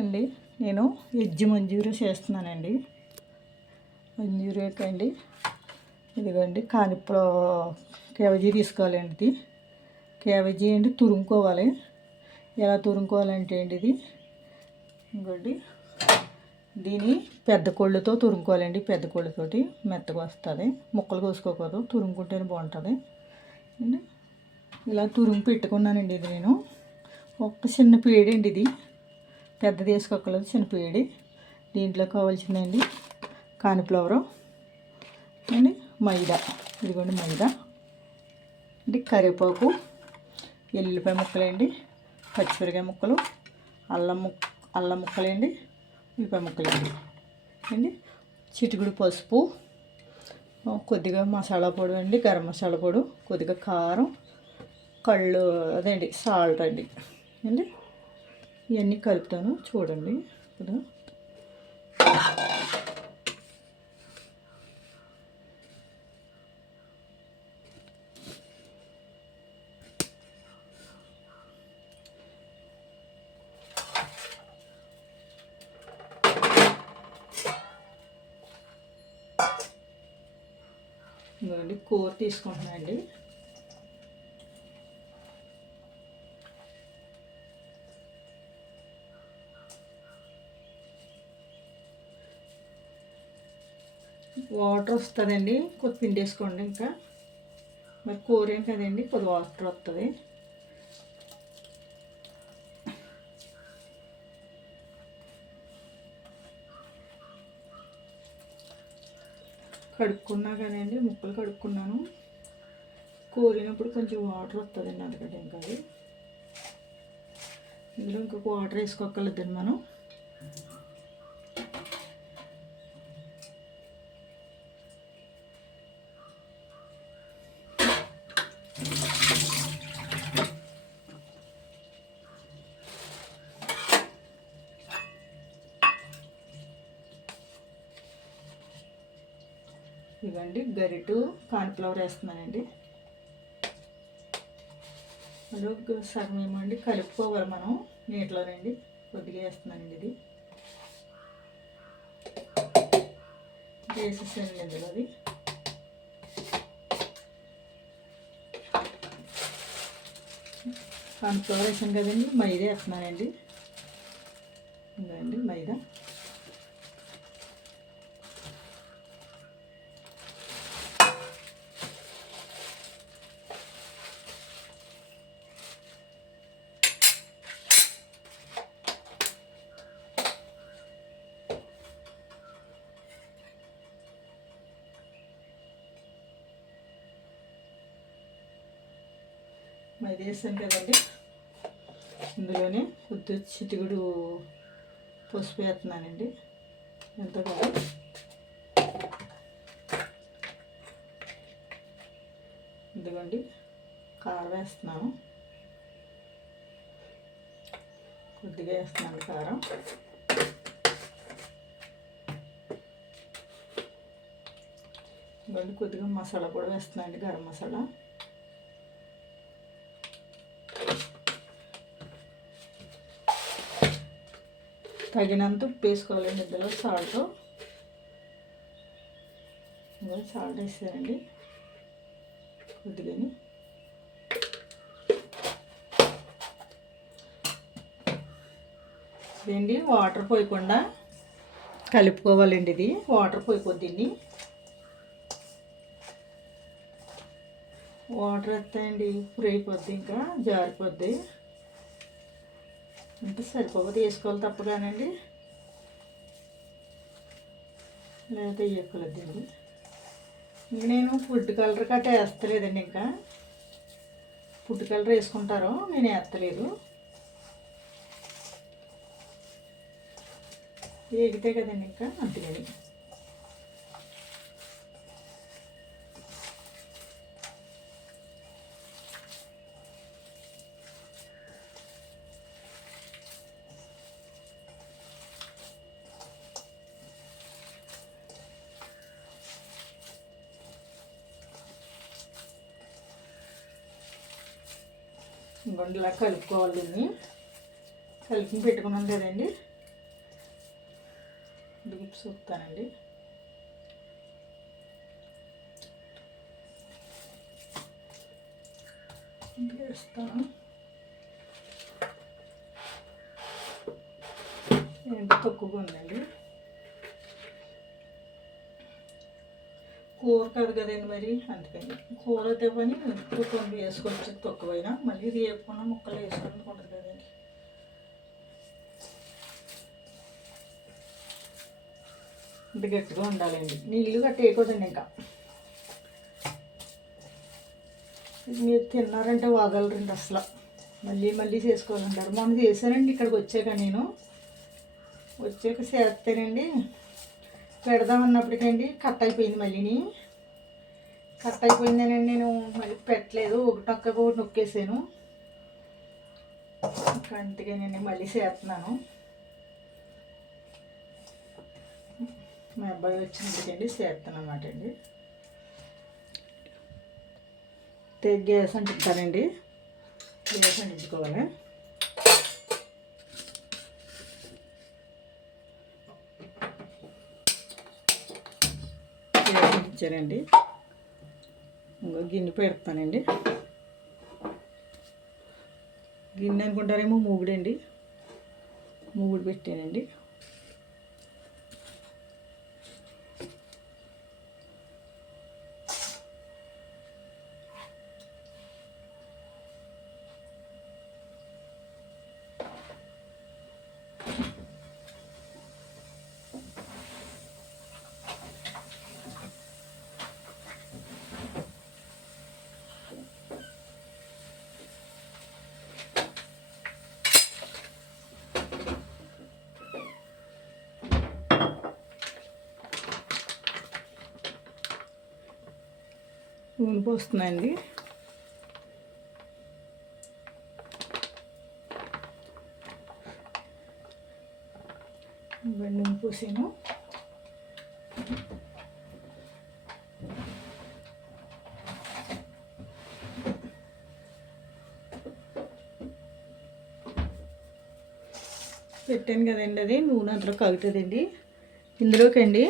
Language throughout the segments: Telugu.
అండి నేను వెజ్ మంచూరియా చేస్తున్నానండి. మంచూరియాకి అండి ఇదిగోండి కేవజీ తీసుకోవాలండి. ఇది కేవజీ అండి తురుముకోవాలి. ఎలా తురుముకోవాలంటే అండి ఇదిగోండి దీని పెద్ద కోళ్ళతో తురుముకోవాలండి. పెద్ద కోళ్ళతోటి మెత్తగా వస్తుంది. ముక్కలు కోసుకోకూడదు, తురుముకుంటేనే బాగుంటుంది అండి. ఇలా తురుము పెట్టుకున్నానండి. ఇది నేను ఒక చిన్న పేడి అండి, ఇది పెద్దది వేసుకోకలేదు, చిన్న పేడి. దీంట్లో కావాల్సిందండి కార్న్ఫ్లవరు అండి, మైదా, ఇదిగోండి మైదా అండి, కరివేపాకు, ఎల్లిపాయ ముక్కలండి, పచ్చిమిరకాయ ముక్కలు, అల్లం ముక్కలండి, ఉల్లిపాయ ముక్కలండి అండి, చిటికుడు పసుపు, కొద్దిగా మసాలా పొడి అండి, గరం మసాలా పొడి, కొద్దిగా కారం, అదేండి సాల్ట్ అండి. ఇవన్నీ కలుపుతాను చూడండి. ఇప్పుడు కూర తీసుకుంటున్నానండి. వాటర్ వస్తుందండి, కొద్ది పిండి వేసుకోండి. ఇంకా మరి కూర ఏం కదండి, కొద్ది వాటర్ వస్తుంది. కడుక్కున్నా కదండి, ముక్కలు కడుక్కున్నాను. కూరినప్పుడు కొంచెం వాటర్ వస్తుందండి, అందుకంటే ఇంకా ఇందులో ఇంకొక వాటర్ వేసుకోగలదండి మనం. ఇవ్వండి గరిటు కార్న్ఫ్లవర్ వేస్తున్నానండి. అందులో సగం ఏమండి కలుపుకోవాలి మనం నీటిలోనండి. కొద్దిగా వేస్తున్నానండి, ఇది వేసేసానండి. ఇందులో అది కార్న్ఫ్లవర్ వేసాను కదండి, మైదా వేస్తున్నానండి. ఇదండి మైదా, మైదా వేసాను కదండి. ఇందులోనే కొద్దిగా చిటికుడు పసుపు వేస్తున్నానండి. ఎంత కాదు, ఇదిగోండి కారం వేస్తున్నాను, కొద్దిగా వేస్తున్నాను కారం. ఇదిగోండి కొద్దిగా మసాలా కూడా వేస్తున్నానండి, గరం మసాలా. తగినంత ఉప్పు వేసుకోవాలండి. ఇందులో సాల్ట్ వేసానండి కొద్దిగా. ఇదండి వాటర్ పోయకుండా కలుపుకోవాలండి. ఇది వాటర్ పోయిపోద్ది. వాటర్ వేస్తాయండి, ఇప్పుడు అయిపోద్ది, ఇంకా జారిపోద్ది. అంటే సరిపోతే వేసుకోవాలి తప్పగానండి, లేకపోతే వేయక్కలేదండి. ఇంక నేను ఫుడ్ కలర్ కట్ట వేస్తలేదండి. ఇంకా ఫుడ్ కలర్ వేసుకుంటారు, నేను వేస్తలేదు. వేగితే కదండి ఇంకా అంతేగాని. ఇంకొండి ఇలా కలుపుకోవాలి. దీన్ని కలిపి పెట్టుకున్నాం కదండి, ముందుకు చూస్తానండి. వేస్తాను. ఏంటో తక్కువగా ఉందండి. కూర కాదు కదండి మరి, అందుకని కూర అయితే పని కొన్ని వేసుకోవచ్చు. తక్కువైనా మళ్ళీ ఇది వేపుకున్న ముక్కలు వేసుకొని ఉంటుంది కదండి. ఇంత గట్టిగా ఉండాలండి, నీళ్ళు గట్టి వేయకూడదండి. ఇంకా మీరు తిన్నారంటే వదలరండి అసలు, మళ్ళీ మళ్ళీ చేసుకోవాలంటారు. మొన్న చేశానండి ఇక్కడికి వచ్చాక, నేను వచ్చాక చేస్తానండి. పెడదామన్నప్పటికండి కట్ అయిపోయింది. మళ్ళీని కట్ అయిపోయిందేనండి, నేను మళ్ళీ పెట్టలేదు. ఒకటి నొక్కేసాను. అందుకేనండి మళ్ళీ చేస్తున్నాను. మా అబ్బాయి వచ్చినప్పటికండి చేస్తాను అన్నమాట అండి. గ్యాస్ అంటిస్తానండి. గ్యాస్ అంటించుకోవాలి. గ్యాస్ అంటించానండి. ఇంకో గిన్నె పెడతానండి. గిన్నె అనుకుంటారేమో మూగుడండి, మూగుడు పెట్టానండి. నూనె పోస్తున్నాయండి. నూనె పోసాను. పెట్టాను కదండి, అది నూనె అందులో కలుగుతుందండి. ఇందులోకి అండి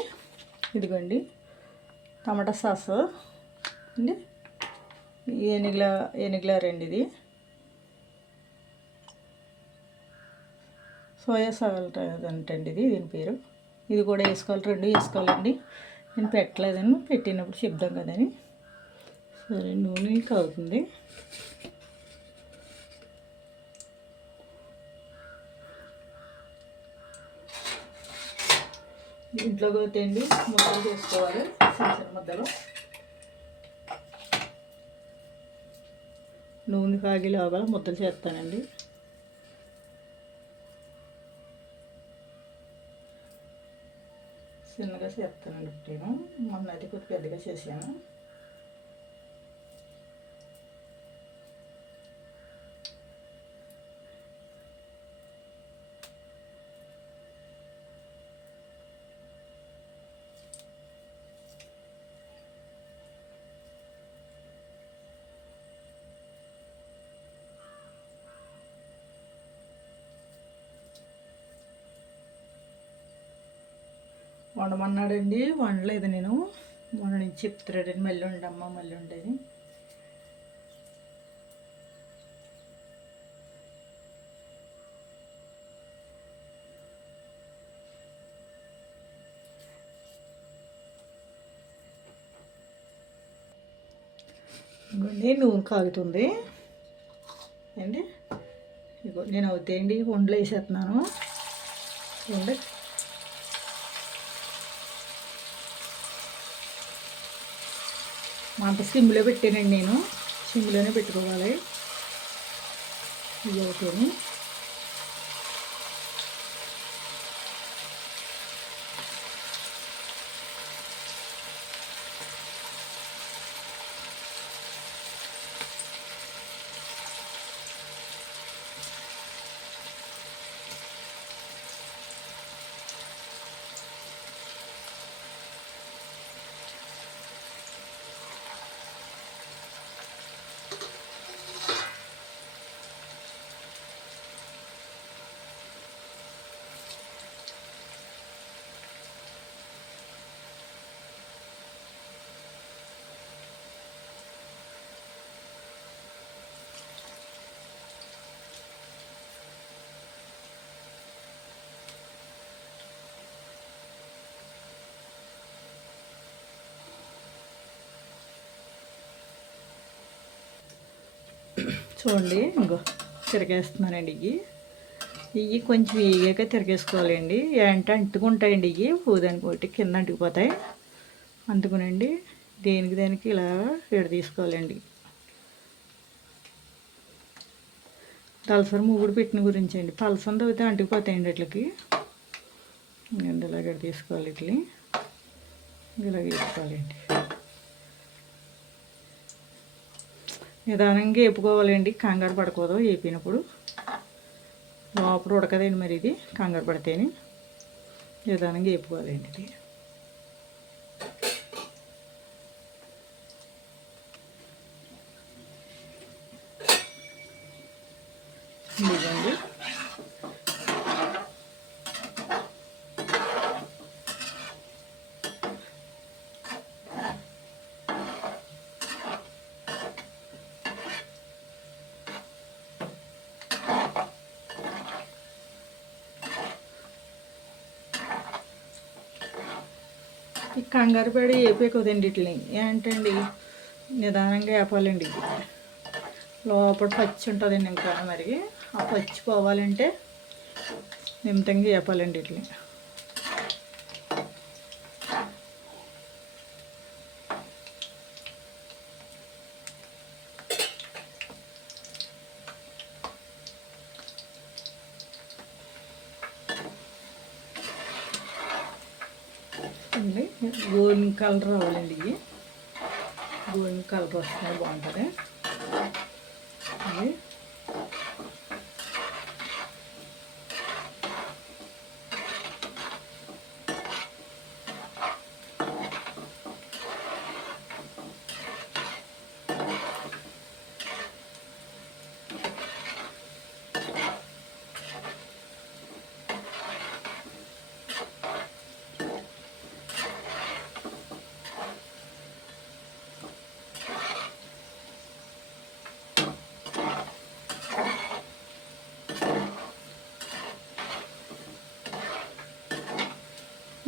ఇదిగోండి టమాటా సాసు అండి, ఎనిగిలారండి, ఇది సోయా సాల్ట్ అంటండి ఇది, దీని పేరు. ఇది కూడా వేసుకోవాలి, రెండు వేసుకోవాలండి. నేను పెట్టలేదని, పెట్టినప్పుడు చెప్దాం కదని. సరే, నూనె కాగుతుంది. ఇంట్లో పోతే అండి ముద్దలు చేసుకోవాలి, చిన్న చిన్న ముద్దలు. నూనె కాగిలాగా ముద్దలు చేస్తానండి. చిన్నగా చేస్తానండి. నేను మొన్న అయితే కొద్ది పెద్దగా చేశాను. వండమన్నాడండి, వండలేదు. నేను మొన్న నుంచి చెప్తున్నాడండి, మళ్ళీ ఉండమ్మా మళ్ళీ ఉండేది. ఇంకోండి నూనె కాగుతుంది అండి. ఇగో నేను అవుతాయండి వండలు వేసేస్తున్నాను. వండ మంట సిమ్లో పెట్టానండి, నేను సిమ్లోనే పెట్టుకోవాలి. ఇది అవుతాయి. చూడండి ఇంకో తిరగేస్తున్నానండి. ఇవి కొంచెం వేగాక తిరగేసుకోవాలండి. అంటే అంటుకుంటాయండి. ఇవి పూదానికి ఒకటి కింద అంటుకుపోతాయి. అందుకునండి దేనికి ఇలా తీసుకోవాలండి. దలసరి మూగుడు పెట్టిన గురించి అండి. పలసం తవ్వితే అంటుకుపోతాయండి ఇట్లకి. ఇలాగ తీసుకోవాలి. ఇట్లా ఇలాగ వేసుకోవాలండి. నిదానంగా వేపుకోవాలండి. కంగారు పడకూడదు వేపినప్పుడు. లోపల ఉడకదండి మరి ఇది కంగారు పడితేనే. నిదానంగా వేపుకోవాలండి ఇది. ఇదిగోండి ఈ కంగారు పడి వేపేకోదండి. ఇట్లని ఏంటండి నిదానంగా వేపాలండి. లోపల పచ్చి ఉంటుందండి. ఇంకా మరి ఆ పచ్చి పోవాలంటే నిమితంగా వేపాలండి. ఇట్లా గోల్డెన్ కలర్ రావాలండి. ఇవి గోల్డెన్ కలర్ వస్తే బాగుంటుంది. అది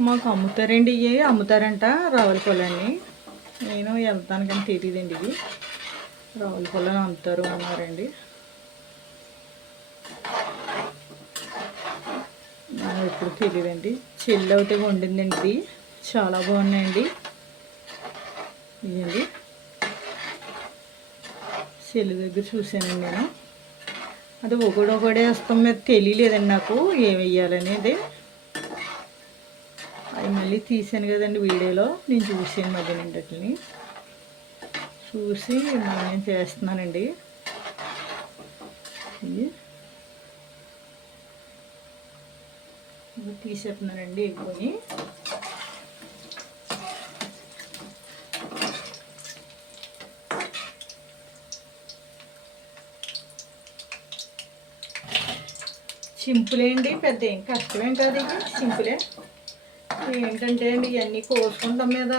మాకు అమ్ముతారండి. ఇవి అమ్ముతారంట రావులపల్లి. నేను వెళ్తాను కానీ తెలియదండి. ఇవి రావులపల్లి అమ్ముతారు అన్నారండి. నాకు ఎప్పుడు తెలియదండి. చెల్లి అయితే వండిందండి. ఇది చాలా బాగున్నాయండి. ఇదండి చెల్లి దగ్గర చూశానండి నేను. అది ఒకడే వస్తాం మీద తెలియలేదండి నాకు ఏమి వేయాలనేది. అది మళ్ళీ తీసాను కదండి వీడియోలో. నేను చూసాను మధ్యనండి. వాటిని చూసి నేను చేస్తున్నానండి. తీసేస్తున్నానండి ఎక్కువని. సింపులే అండి. పెద్ద ఏం కష్టమేం కాదు. ఇది సింపులే. ఏంటంటే అండి ఇవన్నీ కోసుకుంటాం మీద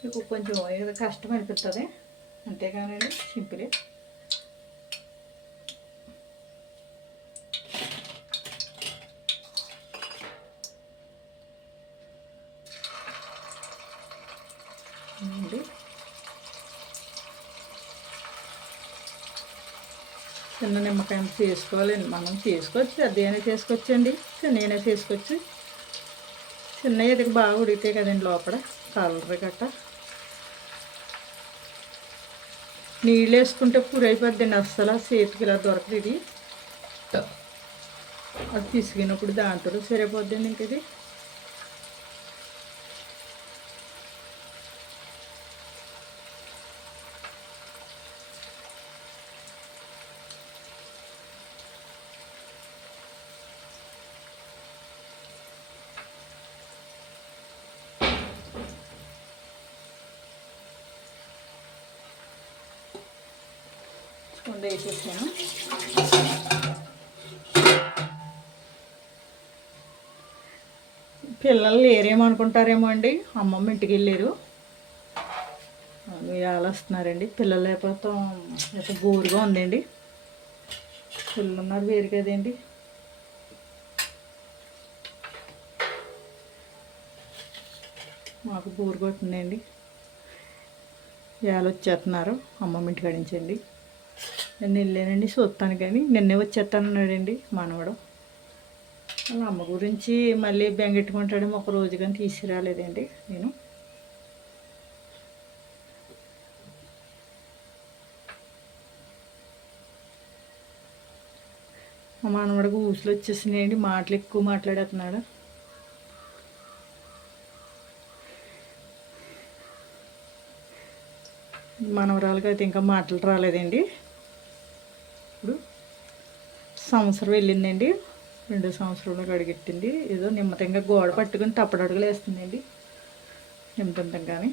మీకు కొంచెం ఏదో కష్టం అనిపిస్తుంది. అంతేగానండి సింపులే. అండి చిన్న నిమ్మకాయ చేసుకోవాలండి. మనం చేసుకోవచ్చు. పెద్దగానే చేసుకోవచ్చు అండి. చిన్నగానే చేసుకోవచ్చు. చిన్న ఎదుగు బాగా ఉడికితే కదండి లోపల కలర్ గట్ట. నీళ్ళు వేసుకుంటే పూరి అయిపోద్దండి. అస్సలు చేతికి ఇలా దొరకదు. ఇది అది పిసిగినప్పుడు దాంతో సరిపోద్దండి. ఇంక ఇది వేసేసాను. పిల్లలు లేరేమో అనుకుంటారేమో అండి. అమ్మమ్మ ఇంటికి వెళ్ళారు. ఇవాళ వస్తున్నారండి. పిల్లలు లేకపోతే ఎంత బోరుగా ఉందండి. పిల్లలు ఉన్నారు వేరు కదండి. మాకు బోరు కొట్టిందండి. ఇవాళ వచ్చేస్తున్నారు అమ్మమ్మ ఇంటికి నుంచి అండి. నేను వెళ్ళానండి చూస్తాను, కానీ నిన్నే వచ్చేస్తానన్నాడండి మనవడు. వాళ్ళ అమ్మ గురించి మళ్ళీ బెంగెట్టుకుంటాడేమో, ఒక రోజు కానీ తీసుకురాలేదండి నేను. మా మనవడికి ఊసులు వచ్చేసినాయండి, మాటలు ఎక్కువ మాట్లాడేస్తున్నాడు. మనవరాలకి అయితే ఇంకా మాటలు రాలేదండి. ఇప్పుడు సంవత్సరం వెళ్ళిందండి, 2 సంవత్సరంలో అడుగెట్టింది. ఏదో నిమ్మతంగా గోడ పట్టుకుని తప్పడడుగులు వేస్తుందండి నిమ్మతంగానే.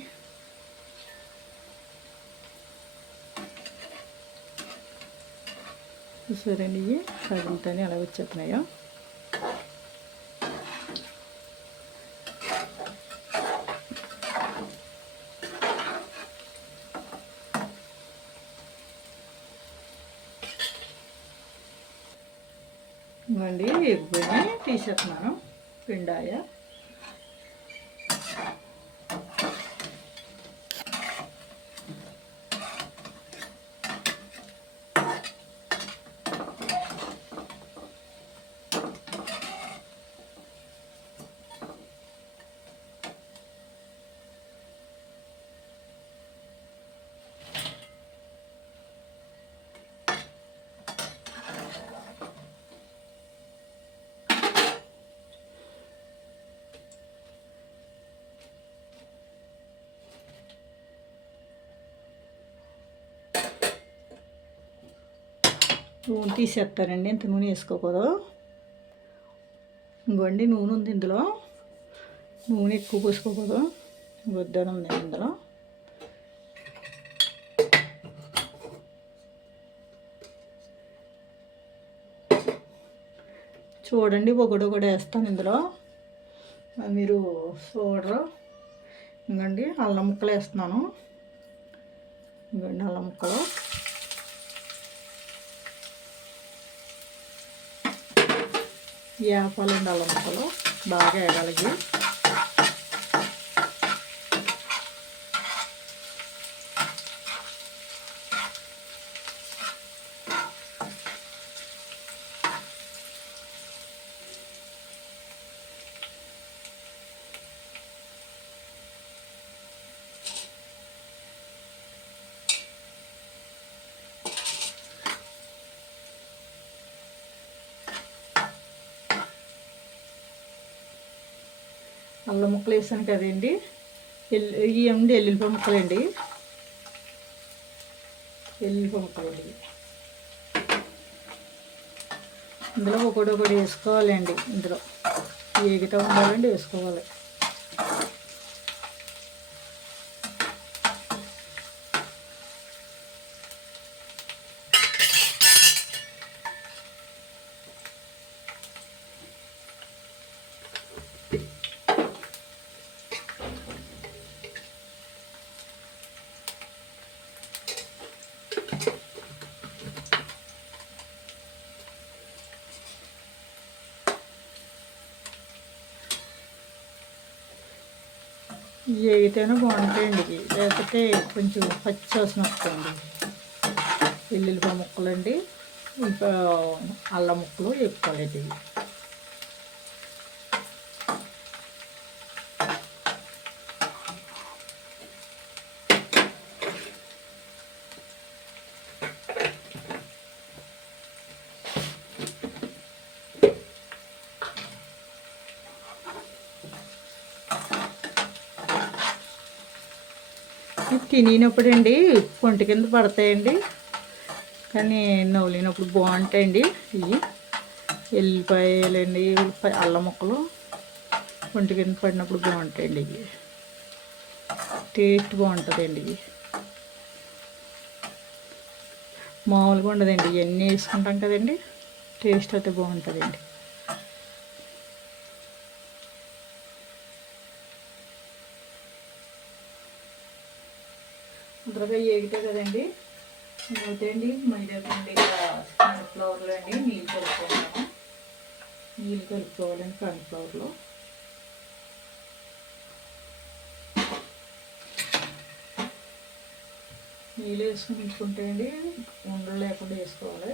చూసారండి, ఇవి కదులుతానే అలా వచ్చేస్తున్నాయో. ఇవ్వండి ఎగ్గుని తీసేస్తున్నాను, పిండాయ. నూనె తీసేస్తానండి, ఇంత నూనె వేసుకోకూడదు. ఇంకోండి నూనె ఉంది ఇందులో, నూనె ఎక్కువ పోసుకోకూడదు, వద్దని ఉంది ఇందులో. చూడండి, ఒకటి వేస్తాను ఇందులో, మీరు చూడరు. ఇంకండి అల్లం ముక్కలు వేస్తున్నాను. ఇంకండి అల్లం ముక్కలు, వేపాలండి అల్లం ముక్కలు బాగా వేగాలి. అల్లం ముక్కలు వేసాను కదండి, ఇవి ఏమండి ఎల్లుల్లిపాయ ముక్కలండి, ఎల్లుల్లిపాయ ముక్కలండి. ఇందులో ఒకటి వేసుకోవాలండి, ఇందులో ఏగితా ఉండాలండి, వేసుకోవాలి. వేగితేనే బాగుంటాయండి ఇవి, లేకపోతే కొంచెం పచ్చి వాసన వస్తుంది. ఎల్లుల్లిపాయ ముక్కలండి, ఇంకా అల్లం ముక్కలు వేసుకోలేదు. ఇవి తినేటప్పుడు అండి పొంటి కింద పడతాయండి, కానీ నవ్వులేనప్పుడు బాగుంటాయండి. ఇవి ఎల్లిపాయలండి, అల్లం ముక్కలు పొంటి కింద పడినప్పుడు బాగుంటాయండి. ఇవి టేస్ట్ బాగుంటుందండి. ఇవి మామూలుగా ఉండదండి, ఇవన్నీ వేసుకుంటాం కదండి, టేస్ట్ అయితే బాగుంటుందండి. ముద్రగా ఏగితే కదండి, అయితే అండి మైదా పిండి కార్న్ఫ్లవర్లో అండి నీళ్ళు కలుపుకుంటాము. నీళ్ళు కలుపుకోవాలండి కార్న్ఫ్లవర్లో. నీళ్ళు వేసుకుని ఉంచుకుంటే అండి ఉండలు లేకుండా వేసుకోవాలి.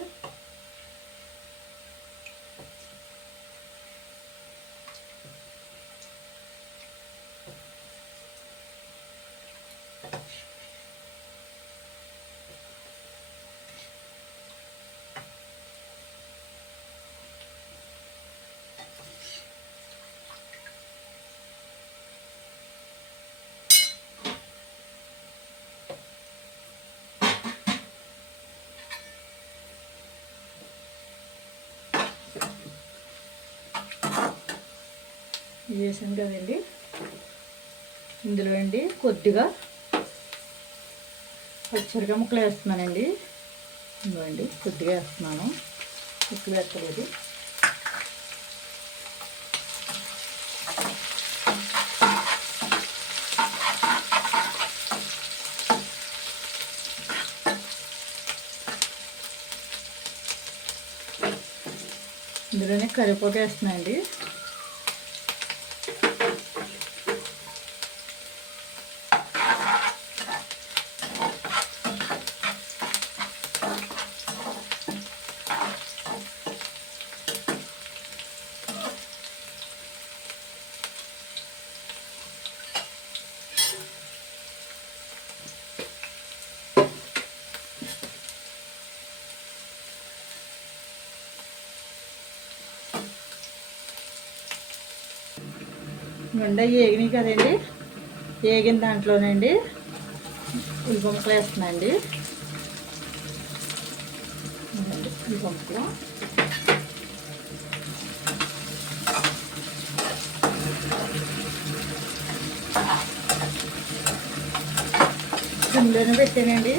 వేసాను కదండి, ఇందులో అండి కొద్దిగా పచ్చిమిరపకాయ ముక్కలు వేస్తున్నానండి. ఇదిగోండి కొద్దిగా వేస్తున్నాను, ఎక్కువ వేస్తలేదు. ఇందులోనే కరివేపాకు వేస్తున్నానండి. నిండా ఏగినాయి కదండి, ఏగిన దాంట్లోనండి ఉల్లిపాయ ముక్కలు వేస్తున్నాయండి. ఉల్లిపాయ ముక్కలు సిమ్లోనే పెట్టానండి.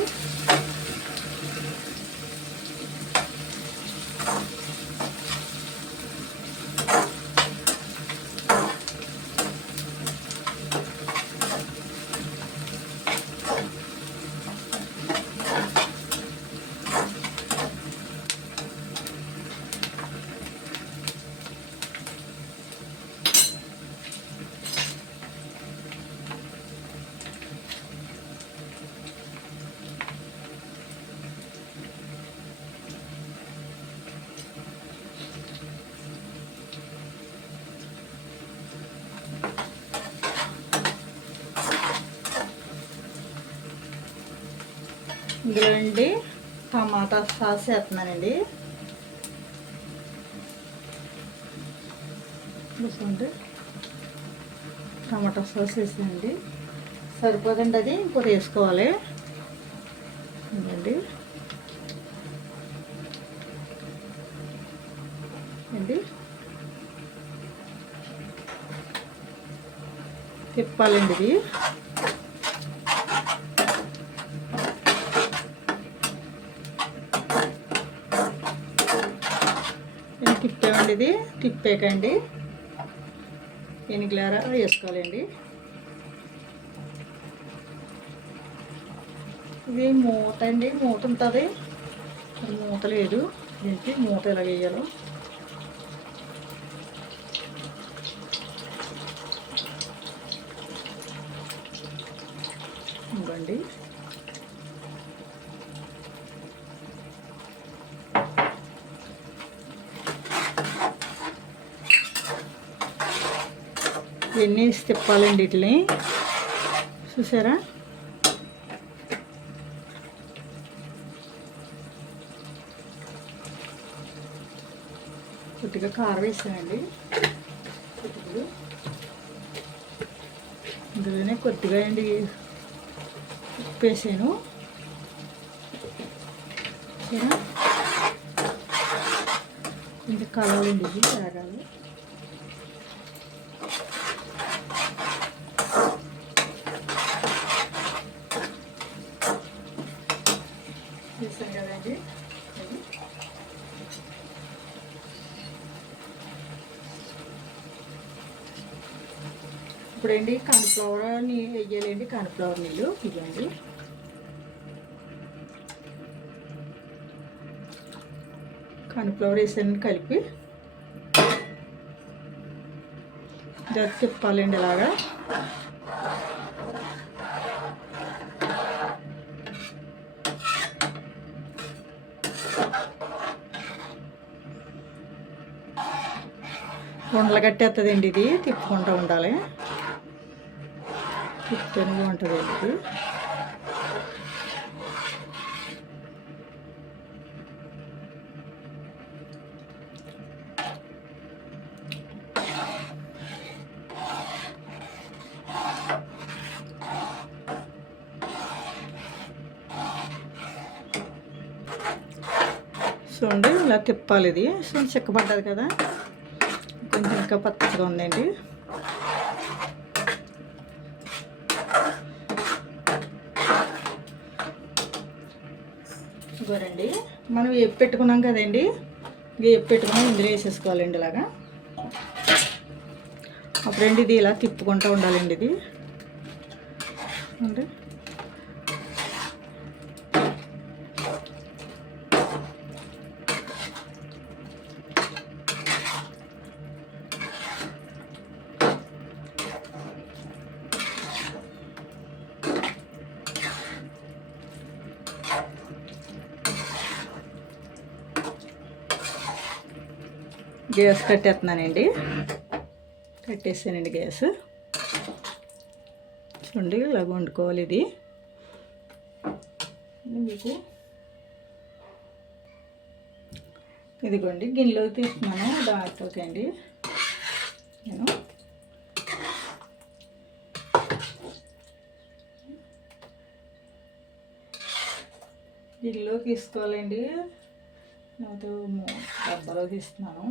ఇందులో అండి టమాటా సాస్ వేస్తున్నానండి. చూసుకోండి, టమాటా సాస్ వేసానండి. సరిపోదండి, అది ఇంకోటి వేసుకోవాలి అండి. అండి తిప్పాలండి ఇది. తిప్పామండి, ఇది తిప్పాకండి ఎనికిలారా వేసుకోవాలండి. ఇది మూత అండి, మూత ఉంటుంది, మూత లేదు. దీనికి మూత ఎలా వేయాలో ఇవ్వండి. ఇవన్నీ తిప్పాలండి వీటిని, చూసారా. కొద్దిగా కారం వేసానండి, ఇప్పుడు ఇందులోనే కొద్దిగా అండి ఉప్పు వేసాను. కొంచెం కలవాలండి, ఇది తాగాలి. వేసాను కదండి, ఇప్పుడండి కార్న్ఫ్లవర్ వేయాలండి. కార్న్ఫ్లవర్ నీళ్ళు ఇవ్వండి. కార్న్ఫ్లవర్ వేసాను, కలిపి జర తిప్పాలండి ఇలాగా. ఉండలు కట్టేస్తుందండి. ఇది తిప్పుకుంటూ ఉండాలి, తిప్పుతూనే బాగుంటుంది ఇది. చూడండి ఇలా తిప్పాలి. ఇది చూడండి చిక్కబడ్డది కదా, కొంచెం ఇంకా పచ్చగా ఉందండి. ఇగోరండి మనం వేపు పెట్టుకున్నాం కదండి, వేపు పెట్టుకుని ఇందులో వేసేసుకోవాలండి ఇలాగా. అప్పుడండి ఇది ఇలా తిప్పుకుంటూ ఉండాలండి. ఇది అంటే గ్యాస్ కట్టేస్తున్నానండి, కట్టేసానండి గ్యాస్. చూడండి ఇలాగ వండుకోవాలి. ఇది మీకు ఇదిగోండి గిన్నెలోకి తీస్తున్నాను, దాంట్లోకి అండి నేను గిన్నెలోకి తీసుకోవాలండి. డబ్బాలో తీస్తున్నాను.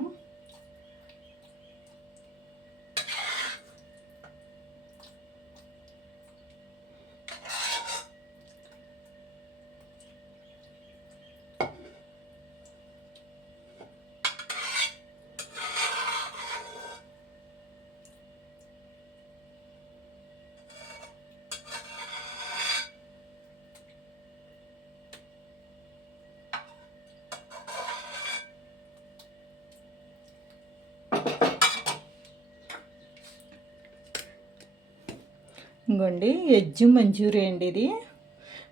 ఇంకోండి వెజ్ మంచూరియా అండి. ఇది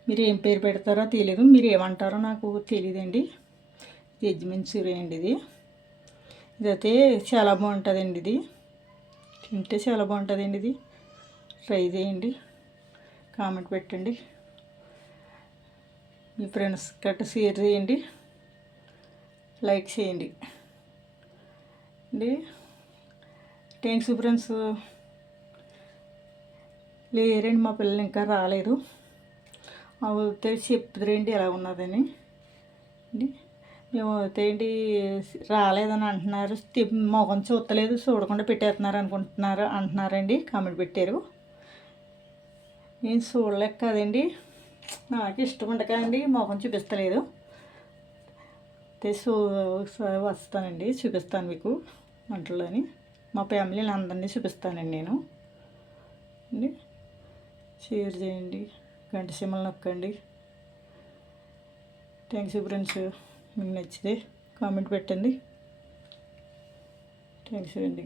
మీరు ఏం పేరు పెడతారో తెలియదు, మీరు ఏమంటారో నాకు తెలియదండి. వెజ్ మంచూరియా అండి. ఇదైతే చాలా బాగుంటుందండి. ఇది తింటే చాలా బాగుంటుందండి. ఇది ట్రై చేయండి, కామెంట్ పెట్టండి, మీ ఫ్రెండ్స్ గట్రా షేర్ చేయండి, లైక్ చేయండి అండి. Thanks friends. లేరండి, మా పిల్లలు ఇంకా రాలేదు. అవుతే చెప్తురండి ఎలా ఉన్నదని అండి. మేము అయితే ఏంటి రాలేదని అంటున్నారు, మొఖం చూస్తలేదు, చూడకుండా పెట్టేస్తున్నారు అంటున్నారండి. కామెంట్ పెట్టారు. నేను చూడలేక కదండి, నాకు ఇష్టం ఉండకండి, మొఖం చూపిస్తలేదు. ఒకసారి వస్తానండి, చూపిస్తాను మీకు వంటలని. మా ఫ్యామిలీని అందరినీ చూపిస్తానండి నేను అండి. షేర్ చేయండి, గంట సింబల్ నొక్కండి. Thanks friends. మీకు నచ్చితే కామెంట్ పెట్టండి. థ్యాంక్స్ అండి.